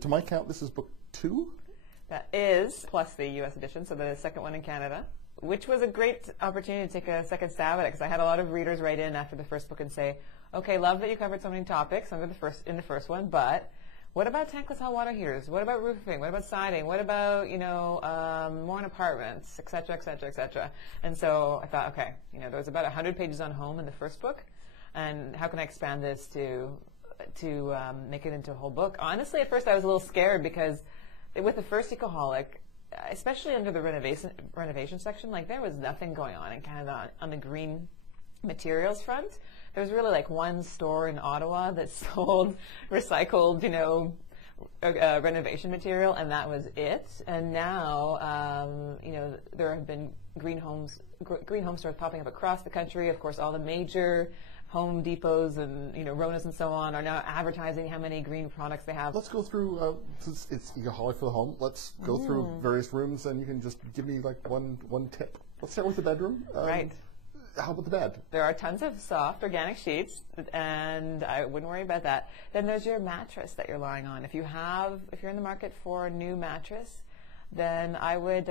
To my count, this is book 2? That is, plus the U.S. edition, so the second one in Canada, which was a great opportunity to take a second stab at it, because I had a lot of readers write in after the first book and say, okay, love that you covered so many topics in the first one, but what about tankless hot water heaters? What about roofing? What about siding? What about, more in apartments, et cetera, et cetera, et cetera. And so I thought, okay, there was about 100 pages on home in the first book, and how can I expand this to make it into a whole book? Honestly, at first I was a little scared, because with the first Ecoholic, especially under the renovation section, like there was nothing going on in Canada on the green materials front. There was really like one store in Ottawa that sold recycled, renovation material, and that was it. And now, there have been green home stores popping up across the country. Of course, all the major Home Depots and Ronas and so on are now advertising how many green products they have. Let's go through, since it's Ecoholic for the home, let's go through various rooms, and you can just give me like one tip. Let's start with the bedroom. Right. How about the bed? There are tons of soft organic sheets, and I wouldn't worry about that. Then there's your mattress that you're lying on. If you're in the market for a new mattress, then I would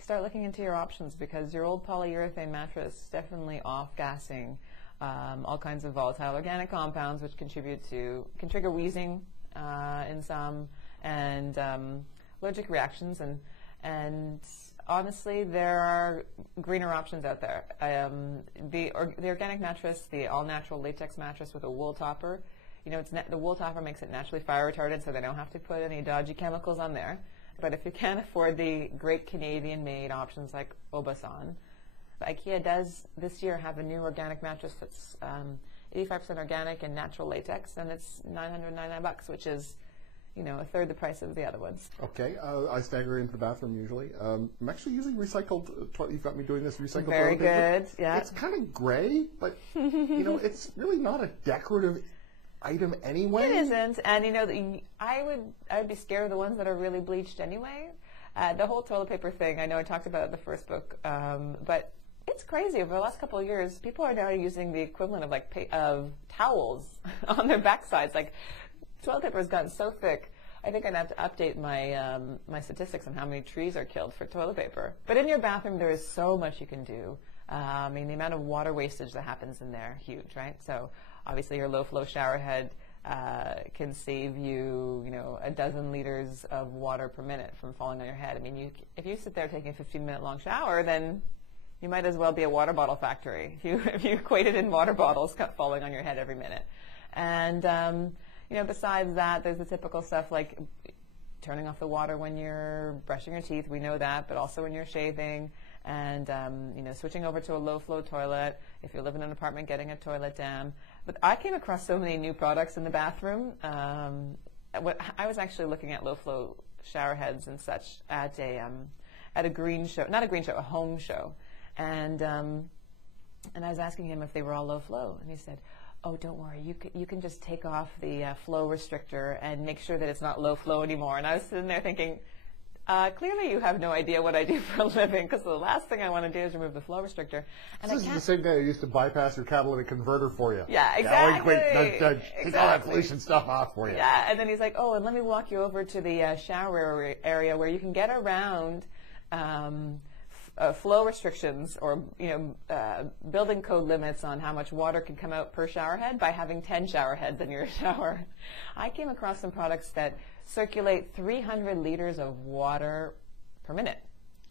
start looking into your options, because your old polyurethane mattress is definitely off-gassing all kinds of volatile organic compounds, which can trigger wheezing in some, and allergic reactions, and honestly, there are greener options out there. The organic mattress, the all-natural latex mattress with a wool topper, the wool topper makes it naturally fire retardant, so they don't have to put any dodgy chemicals on there. But if you can't afford the great Canadian-made options like Obasan, IKEA does this year have a new organic mattress that's 85% organic and natural latex, and it's $999, which is a third the price of the other ones. Okay, I stagger into the bathroom usually. I'm actually using recycled toilet. You've got me doing this recycled Very toilet paper. good, yeah. It's kind of gray, but it's really not a decorative item anyway. It isn't, and I would be scared of the ones that are really bleached anyway. The whole toilet paper thing, I know I talked about it in the first book, but it's crazy. Over the last couple of years, people are now using the equivalent of towels on their backsides. Like, toilet paper has gotten so thick, I think I'd have to update my my statistics on how many trees are killed for toilet paper. But in your bathroom, there is so much you can do. The amount of water wastage that happens in there, huge, right? So obviously your low-flow shower head can save you, a dozen liters of water per minute from falling on your head. If you sit there taking a 15-minute long shower, then you might as well be a water bottle factory if you equate it in water bottles falling on your head every minute. And besides that, there's the typical stuff like turning off the water when you're brushing your teeth. We know that, but also when you're shaving, and switching over to a low-flow toilet. If you live in an apartment, getting a toilet dam. But I came across so many new products in the bathroom. I was actually looking at low-flow shower heads and such at a green show, not a green show, a home show. And I was asking him if they were all low flow, and he said, "Oh, don't worry, you can just take off the flow restrictor and make sure that it's not low flow anymore." And I was sitting there thinking, clearly you have no idea what I do for a living, because the last thing I want to do is remove the flow restrictor. And this is the same guy who used to bypass your catalytic converter for you. Yeah, exactly. Take all that pollution stuff off for you. Yeah, and then he's like, "Oh, and let me walk you over to the shower area where you can get around flow restrictions or building code limits on how much water can come out per shower head by having 10 shower heads in your shower." I came across some products that circulate 300 liters of water per minute.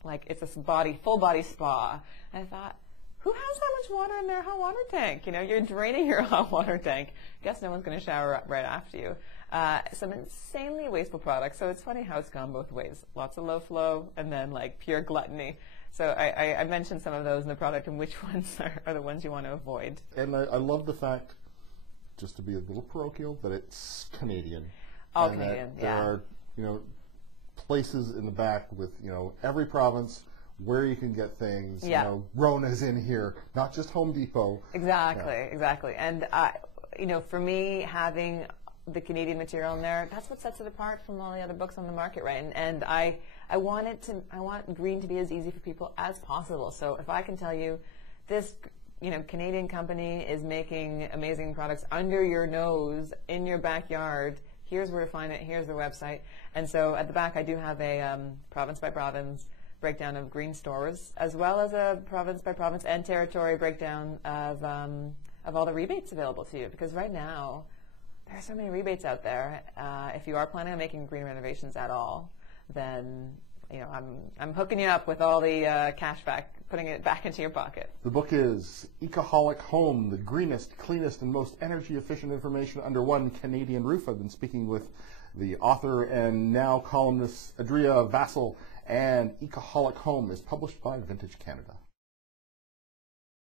Like, it's a full body spa. And I thought, who has that much water in their hot water tank? You're draining your hot water tank. Guess no one's going to shower up right after you. Some insanely wasteful products. So it's funny how it's gone both ways. Lots of low flow and then like pure gluttony. So I mentioned some of those in the product, and which ones are the ones you want to avoid. And I love the fact, just to be a little parochial, that it's Canadian. All Canadian, yeah. There are, places in the back with, every province where you can get things. Yeah. Rona's in here, not just Home Depot. Exactly, exactly. And, for me, having the Canadian material in there, that's what sets it apart from all the other books on the market, right? And I want green to be as easy for people as possible. So if I can tell you this, Canadian company is making amazing products under your nose in your backyard Here's where to find it. Here's the website. And so at the back, I do have a province by province breakdown of green stores, as well as a province by province and territory breakdown of all the rebates available to you. Because right now, there are so many rebates out there. If you are planning on making green renovations at all, then I'm hooking you up with all the cash back, putting it back into your pocket. The book is Ecoholic Home, the greenest, cleanest, and most energy-efficient information under one Canadian roof. I've been speaking with the author and now columnist Adria Vasil, and Ecoholic Home is published by Vintage Canada.